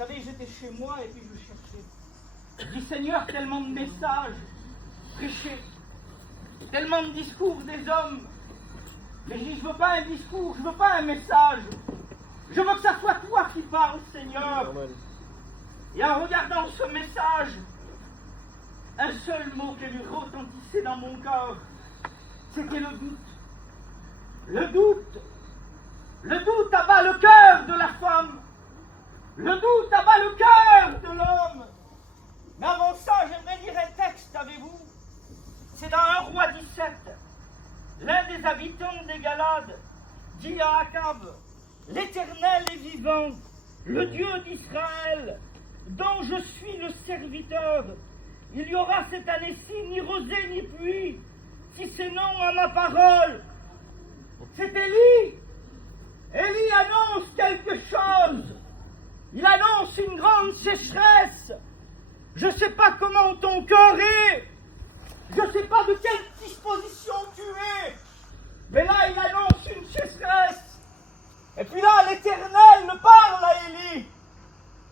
savez, j'étais chez moi et puis je cherchais. Je dis, Seigneur, tellement de messages prêchés, tellement de discours des hommes. Mais je dis, je veux pas un discours, je veux pas un message. Je veux que ça soit toi qui parles, Seigneur. Amen. Et en regardant ce message, un seul mot qui lui retentissait dans mon cœur, c'était le doute. Le doute. Le doute abat le cœur de la femme. Le doute abat le cœur de l'homme. Mais avant ça, j'aimerais lire un texte, avez-vous? C'est dans 1 Roi 17. L'un des habitants des Galades dit à Akab, l'Éternel est vivant, le Dieu d'Israël, dont je suis le serviteur. Il y aura cette année-ci ni rosée ni pluie, si c'est non à ma parole. C'est Élie. Élie annonce quelque chose. Il annonce une grande sécheresse. Je ne sais pas comment ton cœur est. Je ne sais pas de quelle disposition tu es. Mais là, il annonce une sécheresse. Et puis là, l'Éternel me parle à Élie.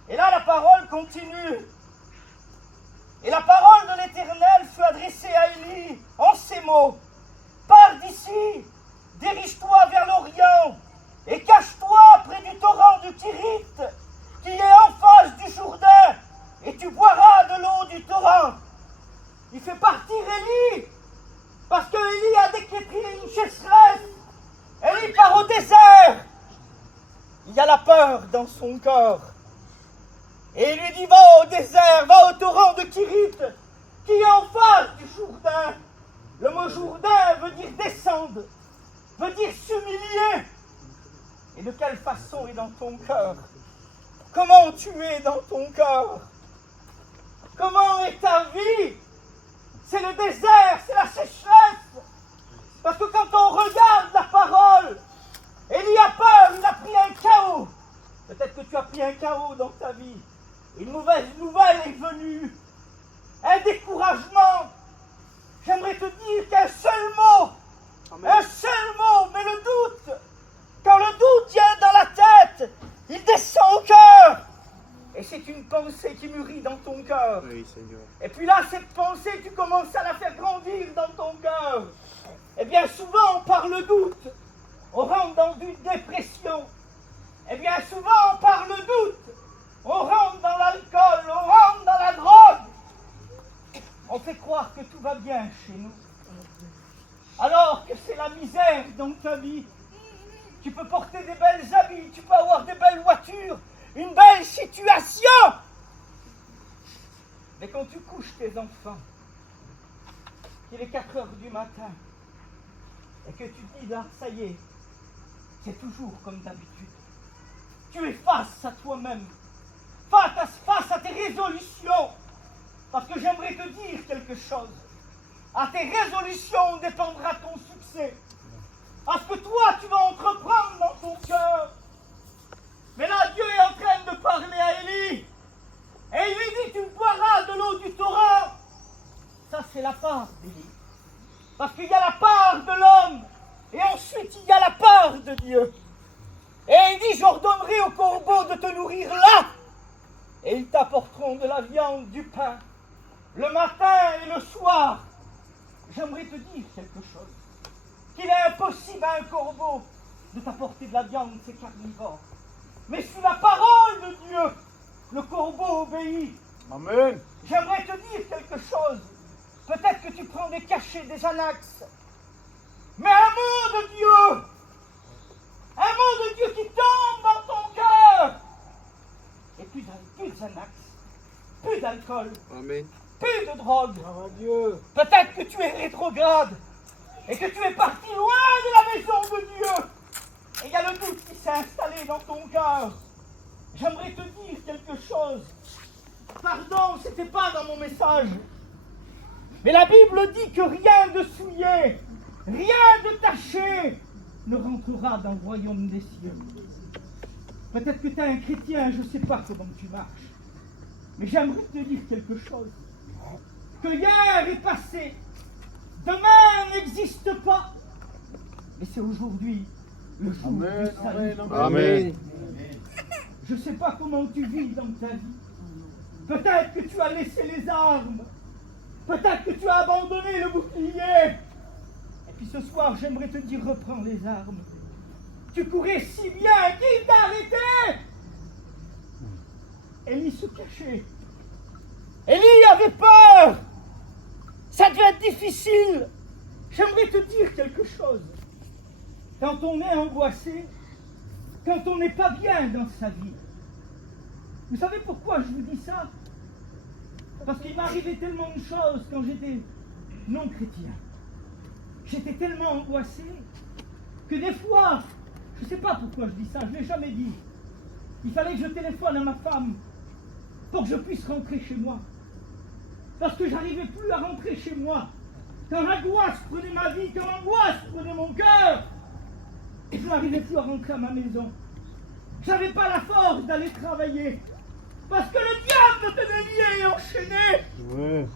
Et là, la parole continue. Et la parole de l'Éternel fut adressée à Élie en ces mots. Pars d'ici, dirige-toi vers l'Orient, et cache-toi près du torrent de Kérith, qui est en face du Jourdain, et tu boiras de l'eau du torrent. Il fait partir Élie, parce que Élie a décrété une sécheresse. Élie part au désert. Il y a la peur dans son cœur. Et il lui dit, va au désert, va au torrent de Kérith, qui est en face du Jourdain. Le mot Jourdain veut dire descendre, veut dire s'humilier. Et de quelle façon est dans ton cœur? Comment tu es dans ton cœur? Comment est ta vie? C'est le désert, c'est la sécheresse. Parce que quand on regarde la parole, Élie a peur, il a pris un chaos. Peut-être que tu as pris un chaos dans ta vie. Une mauvaise nouvelle est venue. Un découragement. J'aimerais te dire qu'un seul mot, un seul mot, mais le doute. Quand le doute vient dans la tête, il descend au cœur. Et c'est une pensée qui mûrit dans ton cœur. Oui, Seigneur. Et puis là, cette pensée, tu commences à la faire grandir dans ton cœur. Et bien souvent, par le doute, on rentre dans une dépression. Et bien souvent, par le doute, on rentre dans l'alcool, on rentre dans la drogue. On fait croire que tout va bien chez nous. Alors que c'est la misère dans ta vie. Tu peux porter des belles habits, tu peux avoir des belles voitures, une belle situation. Mais quand tu couches tes enfants, qu'il est 4 heures du matin, et que tu dis là, ça y est, c'est toujours comme d'habitude. Tu es face à toi-même, face à tes résolutions. Parce que j'aimerais te dire quelque chose. À tes résolutions dépendra ton succès. À ce que toi, tu vas entreprendre dans ton cœur. Mais là, Dieu est en train de parler à Élie. Et il lui dit, tu boiras de l'eau du torrent. Ça, c'est la part d'Élie. Parce qu'il y a la part de l'homme. Et ensuite, il y a la part de Dieu. Et il dit, j'ordonnerai aux corbeaux de te nourrir là. Et ils t'apporteront de la viande, du pain, le matin et le soir. J'aimerais te dire quelque chose. Qu'il est impossible à un corbeau de t'apporter de la viande, c'est carnivore. Mais sous la parole de Dieu, le corbeau obéit. Amen. J'aimerais te dire quelque chose. Peut-être que tu prends des cachets, des anaxes. Mais un mot de Dieu, qui tombe dans ton cœur. Et plus d'anaxes, plus d'alcool, Amen. plus de drogue. Bravo Dieu. Peut-être que tu es rétrograde et que tu es parti loin de la maison de Dieu. Et il y a le doute qui s'est installé dans ton cœur. J'aimerais te dire quelque chose. Pardon, c'était pas dans mon message. Mais la Bible dit que rien de souillé, rien de taché ne rentrera dans le royaume des cieux. Peut-être que tu es un chrétien, je ne sais pas comment tu marches. Mais j'aimerais te dire quelque chose. Que hier est passé, demain n'existe pas. Mais c'est aujourd'hui le jour du salut. Amen. Je ne sais pas comment tu vis dans ta vie. Peut-être que tu as laissé les armes. Peut-être que tu as abandonné le bouclier. Et puis ce soir, j'aimerais te dire, reprends les armes. Tu courais si bien, qui t'a arrêté? Élie se cachait. Élie avait peur. Ça devait être difficile. J'aimerais te dire quelque chose. Quand on est angoissé, quand on n'est pas bien dans sa vie, vous savez pourquoi je vous dis ça? Parce qu'il m'arrivait tellement de choses quand j'étais non chrétien. J'étais tellement angoissé que des fois, je ne sais pas pourquoi je dis ça, je ne l'ai jamais dit. Il fallait que je téléphone à ma femme pour que je puisse rentrer chez moi. Parce que j'arrivais plus à rentrer chez moi. Quand l'angoisse prenait ma vie, quand l'angoisse prenait mon cœur, je n'arrivais plus à rentrer à ma maison. Je n'avais pas la force d'aller travailler. Parce que le diable te tenait lié et enchaîné. Ouais.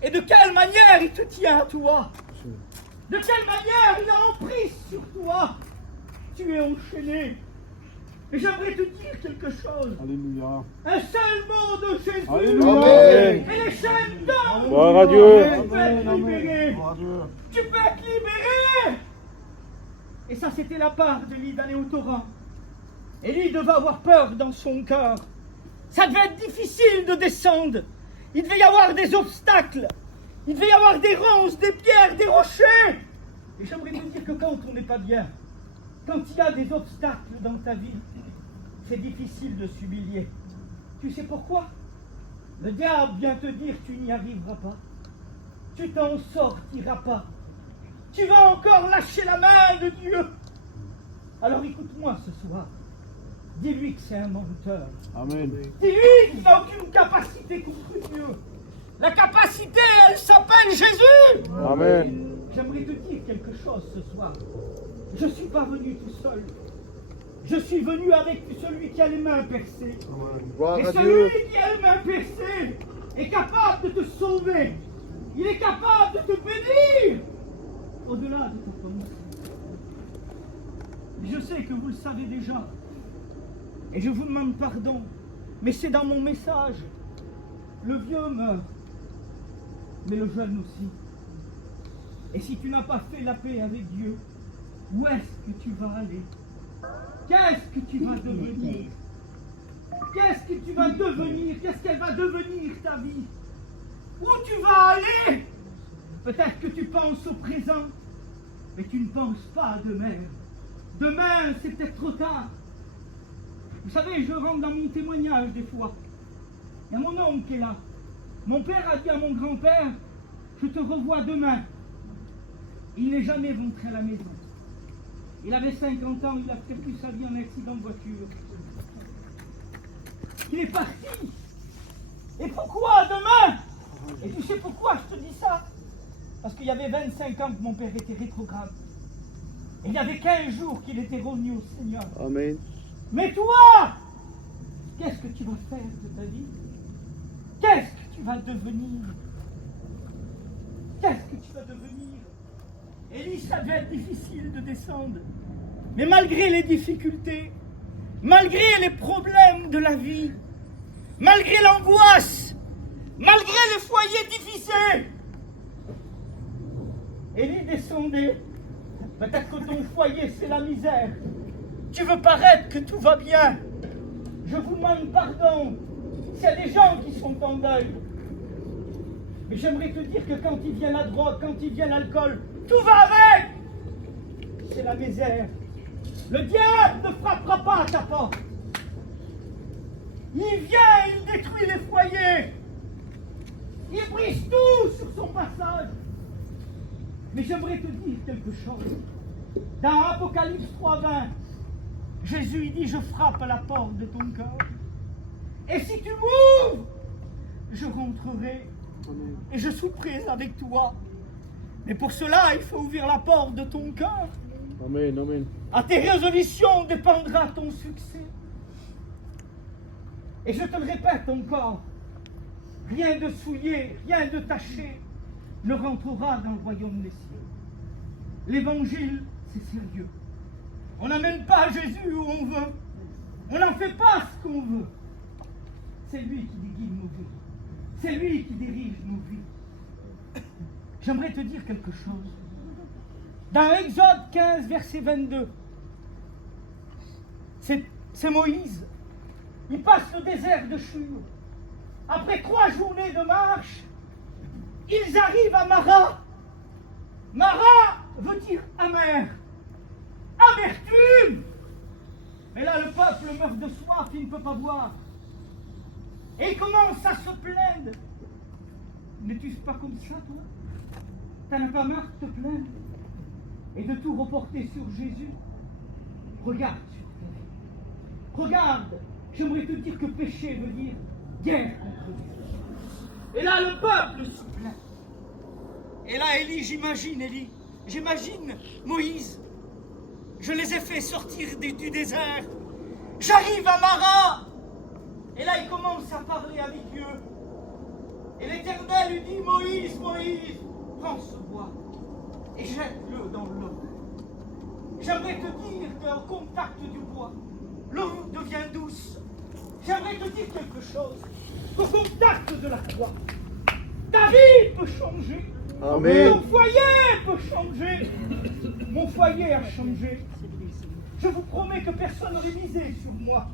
Et de quelle manière il te tient à toi? De quelle manière il a emprise sur toi? Tu es enchaîné. Et j'aimerais te dire quelque chose. Alléluia. Un seul mot de Jésus. Alléluia. Et les chaînes tombent. Gloire à Dieu. Tu peux être libéré. Tu peux être libéré. Et ça, c'était la part d'Élie d'aller au torrent. Élie devait avoir peur dans son cœur. Ça devait être difficile de descendre. Il devait y avoir des obstacles. Il devait y avoir des ronces, des pierres, des rochers. Et j'aimerais te dire que quand on n'est pas bien, quand il y a des obstacles dans ta vie, c'est difficile de s'humilier. Tu sais pourquoi? Le diable vient te dire tu n'y arriveras pas. Tu t'en sortiras pas. Tu vas encore lâcher la main de Dieu. Alors écoute-moi ce soir. Dis-lui que c'est un menteur. Amen. Dis-lui qu'il n'a aucune capacité contre Dieu. La capacité, elle s'appelle Jésus. Amen. J'aimerais te dire quelque chose ce soir. Je ne suis pas venu tout seul. Je suis venu avec celui qui a les mains percées. Et celui qui a les mains percées est capable de te sauver. Il est capable de te bénir au-delà de ta pensée. Je sais que vous le savez déjà. Et je vous demande pardon. Mais c'est dans mon message. Le vieux meurt. Mais le jeune aussi. Et si tu n'as pas fait la paix avec Dieu, où est-ce que tu vas aller? Qu'est-ce que tu vas devenir? Qu'est-ce que tu vas devenir? Qu'est-ce qu'elle va devenir ta vie? Où tu vas aller? Peut-être que tu penses au présent, mais tu ne penses pas à demain. Demain, c'est peut-être trop tard. Vous savez, je rentre dans mon témoignage des fois. Il y a mon oncle qui est là. Mon père a dit à mon grand-père, je te revois demain. Il n'est jamais rentré à la maison. Il avait 50 ans, il a perdu sa vie en accident de voiture. Il est parti. Et pourquoi demain? Et tu sais pourquoi je te dis ça? Parce qu'il y avait 25 ans que mon père était rétrograde. Et il y avait 15 jours qu'il était revenu au Seigneur. Amen. Mais toi, qu'est-ce que tu vas faire de ta vie? Qu'est-ce que tu vas devenir? Qu'est-ce que tu vas devenir? Élie, ça devait être difficile de descendre. Mais malgré les difficultés, malgré les problèmes de la vie, malgré l'angoisse, malgré les foyers difficiles, Élie descendait. Peut-être que ton foyer, c'est la misère. Tu veux paraître que tout va bien. Je vous demande pardon. S'il y a des gens qui sont en deuil. Mais j'aimerais te dire que quand il vient la drogue, quand il vient l'alcool, tout va avec. C'est la misère. Le diable ne frappera pas à ta porte. Il vient, il détruit les foyers. Il brise tout sur son passage. Mais j'aimerais te dire quelque chose. Dans Apocalypse 3:20, Jésus il dit, je frappe à la porte de ton cœur. Et si tu m'ouvres, je rentrerai. Et je souperai avec toi. Mais pour cela, il faut ouvrir la porte de ton cœur. Amen, amen. À tes résolutions dépendra ton succès. Et je te le répète encore, rien de souillé, rien de taché ne rentrera dans le royaume des cieux. L'évangile, c'est sérieux. On n'amène pas Jésus où on veut. On n'en fait pas ce qu'on veut. C'est lui qui guide nos vies. C'est lui qui dirige nos vies. J'aimerais te dire quelque chose. Dans Exode 15, verset 22, c'est Moïse. Il passe le désert de Shur. Après 3 journées de marche, ils arrivent à Mara. Mara veut dire amer. Amertume. Mais là, le peuple meurt de soif, il ne peut pas boire. Et il commence à se plaindre. N'es-tu pas comme ça, toi? T'en as pas marre de te plaindre et de tout reporter sur Jésus? Regarde sur ta vie. Regarde, j'aimerais te dire que péché veut dire guerre contre Dieu. Et là, le peuple se plaint. Et là, j'imagine Moïse. Je les ai fait sortir du désert. J'arrive à Mara. Et là, il commence à parler avec Dieu. Et l'Éternel lui dit, Moïse, Moïse, prends ce bois et jette-le dans l'eau. J'aimerais te dire qu'au contact du bois, l'eau devient douce. J'aimerais te dire quelque chose. Au contact de la croix, ta vie peut changer. Amen. Ton foyer peut changer. Mon foyer a changé. Je vous promets que personne n'aurait misé sur moi.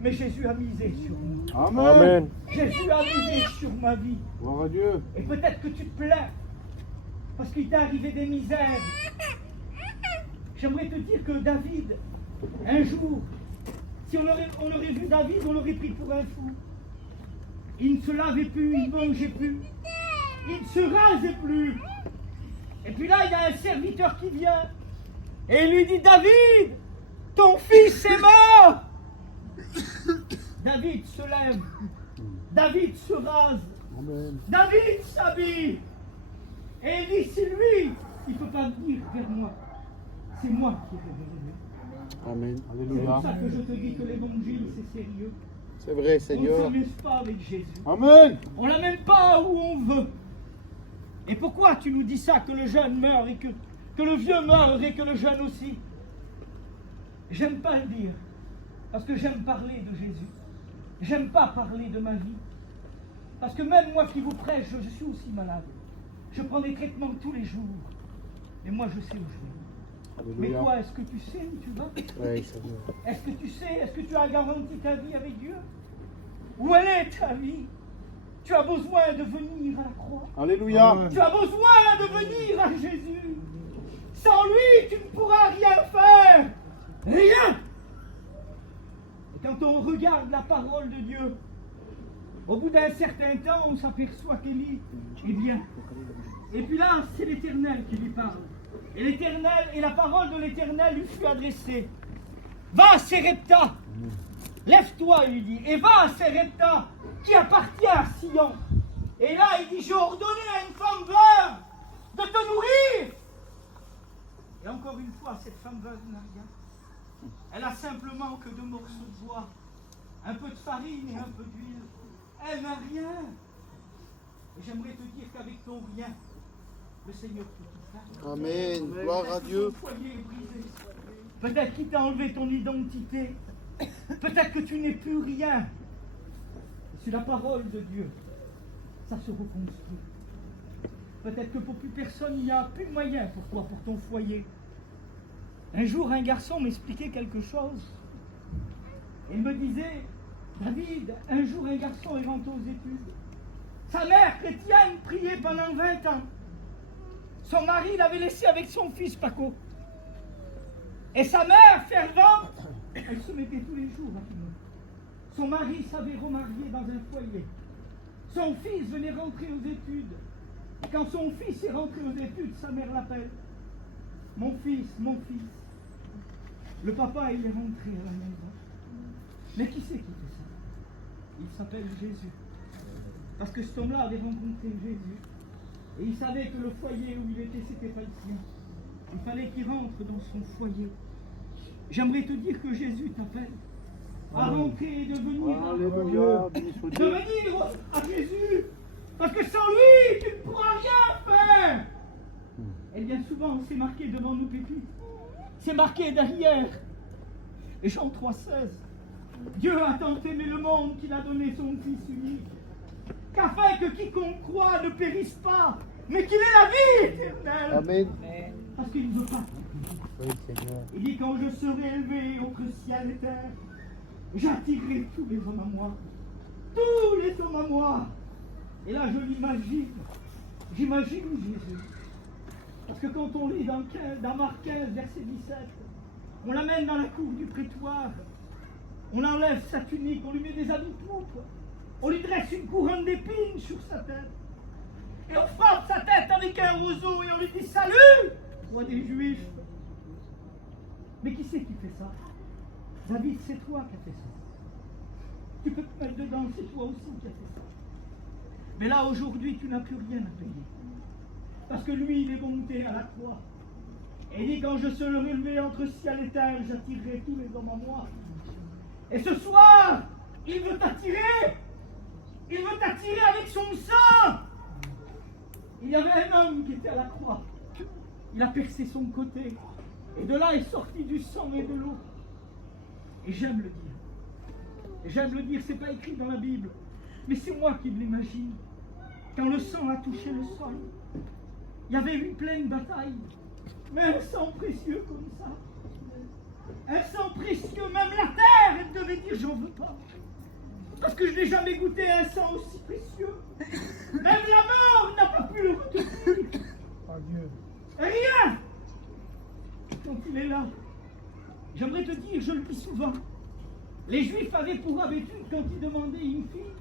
Mais Jésus a misé sur moi. Amen. Amen. Jésus a misé sur ma vie. Gloire à Dieu. Et peut-être que tu te plains parce qu'il t'est arrivé des misères. J'aimerais te dire que David, un jour, si on aurait vu David, on l'aurait pris pour un fou. Il ne se lavait plus, il ne mangeait plus, il ne se rasait plus. Et puis là, il y a un serviteur qui vient et il lui dit, David, ton fils est mort. David se lève, David se rase, Amen. David s'habille. Et il dit, c'est lui, il ne peut pas venir vers moi. C'est moi qui révèle. Amen. C'est Alléluia. pour ça que je te dis que l'évangile, c'est sérieux. C'est vrai, On ne Seigneur. s'amuse pas avec Jésus. Amen. On l'amène pas où on veut. Et pourquoi tu nous dis ça, que le jeune meurt et que le vieux meurt et que le jeune aussi? J'aime pas le dire, parce que j'aime parler de Jésus. J'aime pas parler de ma vie. Parce que même moi qui vous prêche, je suis aussi malade. Je prends des traitements tous les jours. Et moi, je sais où je vais. Mais Alléluia. toi, est-ce que tu sais où tu vas? Oui, Seigneur. Est-ce que tu sais, est-ce que tu as garanti ta vie avec Dieu? Où elle est ta vie? Tu as besoin de venir à la croix. Alléluia. Tu as besoin de venir à Jésus. Sans lui, tu ne pourras rien faire. Rien. Et quand on regarde la parole de Dieu, au bout d'un certain temps, on s'aperçoit qu'elle est bien. Et puis là, c'est l'Éternel qui lui parle. Et l'Éternel, et la parole de l'Éternel lui fut adressée. Va, Sérepta, lève-toi, il lui dit, et va à Sérepta, qui appartient à Sion. Et là, il dit, j'ai ordonné à une femme veuve de te nourrir. Et encore une fois, cette femme veuve n'a rien. Elle a simplement que 2 morceaux de bois, un peu de farine et un peu d'huile. Elle n'a rien. Et j'aimerais te dire qu'avec ton rien, le Seigneur peut tout faire. Amen. Gloire à Dieu. Ton foyer est brisé. Peut-être qu'il t'a enlevé ton identité. Peut-être que tu n'es plus rien. Et sur la parole de Dieu, ça se reconstruit. Peut-être que pour plus personne, il n'y a plus de moyen pour toi, pour ton foyer. Un jour, un garçon m'expliquait quelque chose. Il me disait, David, un jour, un garçon est rentré aux études. Sa mère chrétienne priait pendant 20 ans. Son mari l'avait laissé avec son fils Paco. Et sa mère fervente, elle se mettait tous les jours à prier. Son mari s'avait remarié dans un foyer. Son fils venait rentrer aux études. Et quand son fils est rentré aux études, sa mère l'appelle. Mon fils, mon fils. Le papa, il est rentré à la maison. Mais qui c'est qui fait ça? Il s'appelle Jésus. Parce que cet homme-là avait rencontré Jésus. Et il savait que le foyer où il était, c'était pas le sien. Il fallait qu'il rentre dans son foyer. J'aimerais te dire que Jésus t'appelle à rentrer et de venir Alléluia. Béni soit de Dieu. venir à Jésus. Parce que sans lui, tu ne pourras rien faire. Et bien souvent, c'est marqué devant nos pépites. C'est marqué derrière. Et Jean 3,16. Dieu a tant aimé le monde qu'il a donné son Fils unique, qu'afin que quiconque croit ne périsse pas, mais qu'il ait la vie éternelle. Amen. Parce qu'il ne veut pas. Oui, Seigneur. Il dit, quand je serai élevé entre ciel et terre, j'attirerai tous les hommes à moi. Tous les hommes à moi. Et là, je l'imagine. J'imagine Jésus. Parce que quand on lit dans Marc 15, verset 17, on l'amène dans la cour du prétoire, on enlève sa tunique, on lui met des habits pourpres, on lui dresse une couronne d'épines sur sa tête, et on frappe sa tête avec un roseau et on lui dit salut, roi des Juifs. Mais qui c'est qui fait ça? David, c'est toi qui as fait ça. Tu peux te mettre dedans, c'est toi aussi qui as fait ça. Mais là, aujourd'hui, tu n'as plus rien à payer. Parce que lui, il est monté à la croix. Et il dit, quand je serai relevé entre ciel et terre, j'attirerai tous les hommes à moi. Et ce soir, il veut t'attirer. Il veut t'attirer avec son sang. Il y avait un homme qui était à la croix. Il a percé son côté. Et de là est sorti du sang et de l'eau. Et j'aime le dire. Et j'aime le dire, c'est pas écrit dans la Bible. Mais c'est moi qui me l'imagine. Quand le sang a touché le sol, il y avait une pleine bataille. Mais un sang précieux comme ça. Un sang précieux, même la terre, elle devait dire j'en veux pas. Parce que je n'ai jamais goûté un sang aussi précieux. Même la mort n'a pas pu le retenir. Adieu. Rien. Quand il est là, j'aimerais te dire, je le dis souvent, les Juifs avaient pour habitude, quand ils demandaient une fille,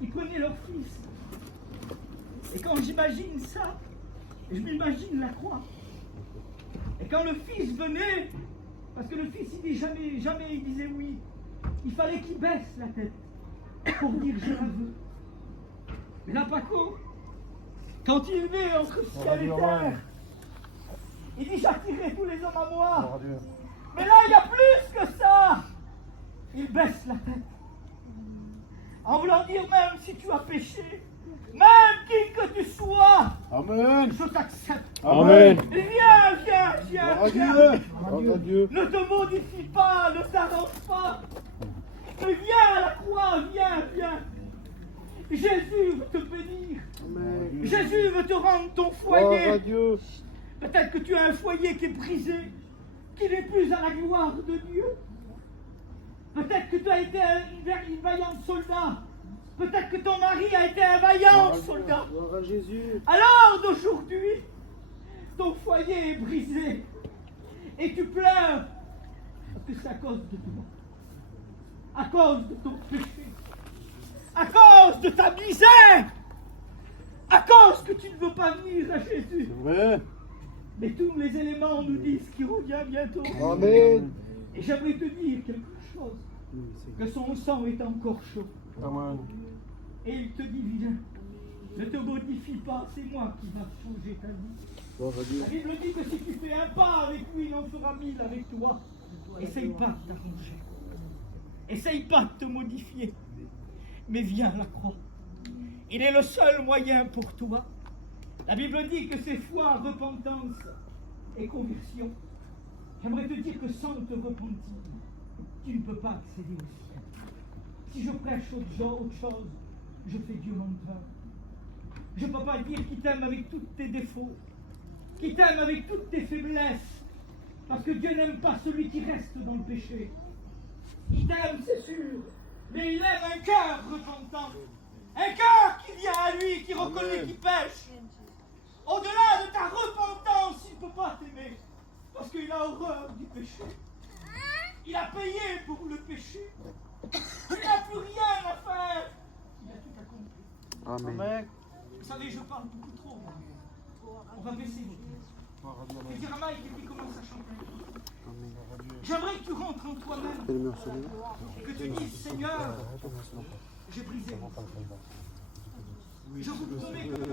ils prenaient leur fils. Et quand j'imagine ça, je m'imagine la croix. Et quand le fils venait, parce que le fils il dit jamais il disait oui, il fallait qu'il baisse la tête pour dire je la veux. Mais là Paco, quand il est entre ciel et terre, il dit j'attirerai tous les hommes à moi. Mais là il y a plus que ça. Il baisse la tête. En voulant dire même si tu as péché, même qui que tu sois, Amen. je t'accepte. Amen. Viens. Adieu. Ne te modifie pas, ne t'arrange pas. Mais viens à la croix, viens. Jésus veut te bénir. Amen. Jésus veut te rendre ton Gloire foyer. à Dieu. Peut-être que tu as un foyer qui est brisé, qui n'est plus à la gloire de Dieu. Peut-être que tu as été un vaillant soldat. Peut-être que ton mari a été un vaillant soldat. Gloire à Jésus. Alors d'aujourd'hui, ton foyer est brisé. Et tu pleures. Parce que c'est à cause de toi. À cause de ton péché. À cause de ta misère. À cause que tu ne veux pas venir à Jésus. C'est vrai. Mais tous les éléments nous disent qu'il revient bientôt. Amen. Et j'aimerais te dire quelque chose. Que son sang est encore chaud. Amen. Et il te dit, viens. Ne te modifie pas, c'est moi qui va changer ta vie. Gloire à Dieu. La Bible dit que si tu fais un pas avec lui, il en fera 1000 avec toi. Essaye pas de t'arranger. Essaye pas de te modifier. Mais viens à la croix. Il est le seul moyen pour toi. La Bible dit que c'est foi, repentance et conversion. J'aimerais te dire que sans te repentir, tu ne peux pas accéder au ciel. Si je prêche autre chose, je fais Dieu menteur. Je ne peux pas dire qu'il t'aime avec tous tes défauts, qu'il t'aime avec toutes tes faiblesses, parce que Dieu n'aime pas celui qui reste dans le péché. Il t'aime, c'est sûr, mais il aime un cœur repentant, un cœur qui vient à lui, qui reconnaît qu'il pêche. Au-delà de ta repentance, il ne peut pas t'aimer, parce qu'il a horreur du péché. Il a payé pour le péché. Il n'a plus rien à faire. Il a tout accompli. Amen. Vous savez, je parle beaucoup trop. On va baisser les pieds. Et dire à Mike et puis commence à chanter. J'aimerais que tu rentres en toi-même et que tu dises, Seigneur, j'ai brisé. Je vous promets que